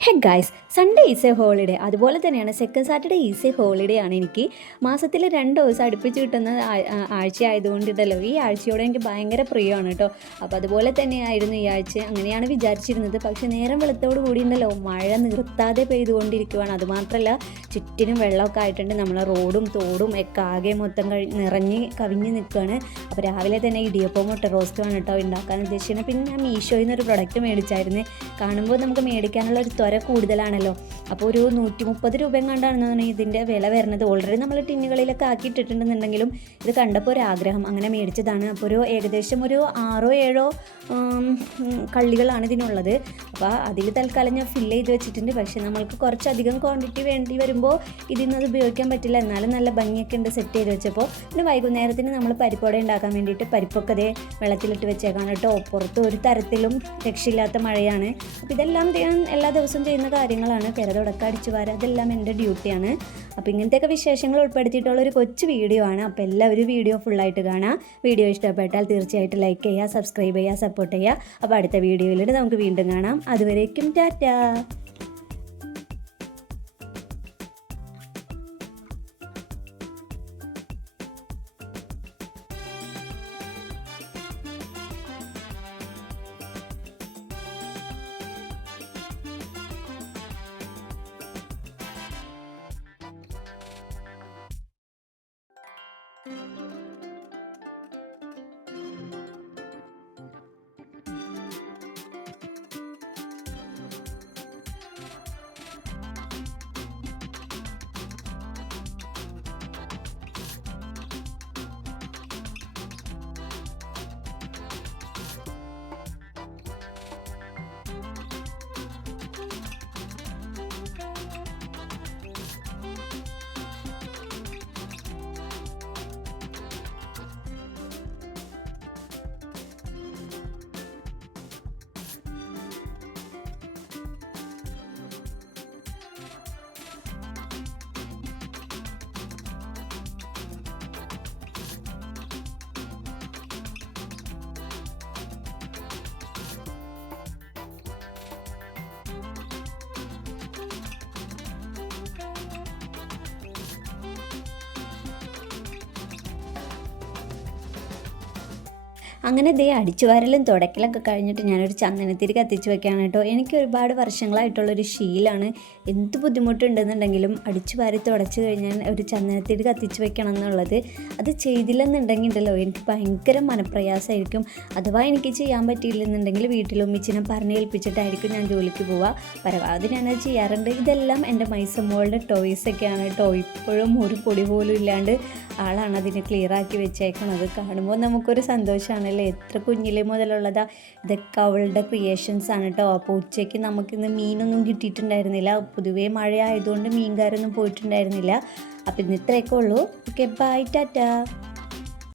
Hey guys, Sunday is A holiday. അതുപോലെ തന്നെയാണ് second Saturday is A holiday ആണ്. എനിക്ക് മാസത്തിൽ 2 ദിവസം അടുപ്പിച്ച് കിട്ടുന്ന ആഴ്ച ആയതുകൊണ്ടിട്ടല്ലോ ഈ ആഴ്ചയോടെ എനിക്ക് ഭയങ്കര പ്രിയമാണ് കേട്ടോ. അപ്പോൾ അതുപോലെ തന്നെയായിരുന്നു ഈ ആഴ്ച. അങ്ങനെയാണ് വിചാരിച്ചിരുന്നത്. പക്ഷേ നേരം വെളുത്തോട് കൂടി ഉണ്ടല്ലോ മഴ നിർത്താതെ പെയ്തുകൊണ്ടിരിക്കുവാണ്. അതുമാത്രമല്ല ചുറ്റിനും വെള്ളമൊക്കെ ആയിട്ടുണ്ട്. നമ്മളെ റോഡും തോടും ഒക്കെ ആകെ മൊത്തം നിറഞ്ഞ് കവിഞ്ഞ് നിൽക്കുകയാണ്. അപ്പോൾ രാവിലെ തന്നെ ഇടിയപ്പം മുട്ട റോസ്റ്റുമാണ് കേട്ടോ ഉണ്ടാക്കാൻ ഉദ്ദേശിക്കുന്നത്. പിന്നെ ഞാൻ മീഷോയിൽ നിന്നൊരു പ്രൊഡക്റ്റ് മേടിച്ചായിരുന്നു. കാണുമ്പോൾ നമുക്ക് മേടിക്കാനുള്ള ഒരു ത്വര കൂടുതലാണല്ലോ. അപ്പോൾ ഒരു 130 രൂപയും കണ്ടാണെന്നാണ് ഇതിൻ്റെ വില വരുന്നത്. ഓൾറെഡി നമ്മൾ ടിന്നുകളിലൊക്കെ ആക്കിയിട്ടിട്ടുണ്ടെന്നുണ്ടെങ്കിലും ഇത് കണ്ടപ്പോൾ ഒരു ആഗ്രഹം അങ്ങനെ മേടിച്ചതാണ്. അപ്പോൾ ഏകദേശം ഒരു 6-7 കള്ളികളാണ് ഇതിനുള്ളത്. അപ്പോൾ അതിൽ തൽക്കാലം ഞാൻ ഫില്ല് ചെയ്ത് വെച്ചിട്ടുണ്ട്. പക്ഷേ നമ്മൾക്ക് കുറച്ചധികം ക്വാണ്ടിറ്റി വേണ്ടി വരുമ്പോൾ ഇതിൽ നിന്ന് അത് ഉപയോഗിക്കാൻ പറ്റില്ല. എന്നാലും നല്ല ഭംഗിയൊക്കെ ഉണ്ട് സെറ്റ് ചെയ്ത് വെച്ചപ്പോൾ. പിന്നെ വൈകുന്നേരത്തിന് നമ്മൾ പരിപ്പോടെ ഉണ്ടാക്കാൻ വേണ്ടിയിട്ട് പരിപ്പൊക്കെ അതേ വെള്ളത്തിലിട്ട് വെച്ചേക്കാണ് കേട്ടോ. പുറത്ത് ഒരു തരത്തിലും രക്ഷയില്ലാത്ത മഴയാണ്. അപ്പോൾ ഇതെല്ലാം ഞാൻ എല്ലാ ദിവസവും ചെയ്യുന്ന കാര്യങ്ങളാണ്. പെര തുടക്കം അടിച്ചു വാരുക അതെല്ലാം എൻ്റെ ഡ്യൂട്ടിയാണ്. അപ്പോൾ ഇങ്ങനത്തെയൊക്കെ വിശേഷങ്ങൾ ഉൾപ്പെടുത്തിയിട്ടുള്ള ഒരു കൊച്ചു വീഡിയോ ആണ്. അപ്പോൾ എല്ലാവരും വീഡിയോ ഫുള്ളായിട്ട് കാണാം. വീഡിയോ ഇഷ്ടപ്പെട്ടാൽ തീർച്ചയായിട്ടും ലൈക്ക് ചെയ്യുക, സബ്സ്ക്രൈബ് ചെയ്യുക, സപ്പോർട്ട് ചെയ്യുക. അപ്പോൾ അടുത്ത വീഡിയോയിലൂടെ നമുക്ക് വീണ്ടും കാണാം. അതുവരേക്കും ടാറ്റാ. അങ്ങനെ ദേ അടിച്ചുവാരലും തുടക്കലൊക്കെ കഴിഞ്ഞിട്ട് ഞാനൊരു ചന്ദനത്തിരി കത്തിച്ച് വെക്കുകയാണ് കേട്ടോ. എനിക്ക് ഒരുപാട് വർഷങ്ങളായിട്ടുള്ളൊരു ശീലമാണ്. എന്ത് ബുദ്ധിമുട്ടുണ്ടെന്നുണ്ടെങ്കിലും അടിച്ചു വാരി തുടച്ച് കഴിഞ്ഞാൽ ഒരു ചന്ദനത്തിരി കത്തിച്ച് വെക്കണം എന്നുള്ളത്. അത് ചെയ്തില്ലെന്നുണ്ടെങ്കിൽ ഉണ്ടല്ലോ എനിക്ക് ഭയങ്കര മനപ്രയാസമായിരിക്കും. അഥവാ എനിക്ക് ചെയ്യാൻ പറ്റിയില്ലെന്നുണ്ടെങ്കിൽ വീട്ടിലൊമ്മിച്ചിനെ പറഞ്ഞേൽപ്പിച്ചിട്ടായിരിക്കും ഞാൻ ജോലിക്ക് പോവുക. പരമാവധി ഞാനത് ചെയ്യാറുണ്ട്. ഇതെല്ലാം എൻ്റെ മൈസമ്മോളുടെ ടോയ്സൊക്കെയാണ് കേട്ടോ. ഇപ്പോഴും ഒരു പൊടി പോലും ഇല്ലാണ്ട് ആളാണ് അതിനെ ക്ലിയറാക്കി വെച്ചേക്കണത്. കാണുമ്പോൾ നമുക്കൊരു സന്തോഷമാണ്. എത്ര കുഞ്ഞിലെ മുതലുള്ളതാ. ഇതൊക്കെ അവളുടെ ക്രിയേഷൻസ് ആണ് കേട്ടോ. അപ്പോൾ ഉച്ചയ്ക്ക് നമുക്കിന്ന് മീനൊന്നും കിട്ടിയിട്ടുണ്ടായിരുന്നില്ല. പൊതുവേ മഴ ആയതുകൊണ്ട് മീൻകാരൊന്നും പോയിട്ടുണ്ടായിരുന്നില്ല. അപ്പോൾ ഇന്ന് ഇത്രയൊക്കെ ഉള്ളൂ. Okay, bye, Tata.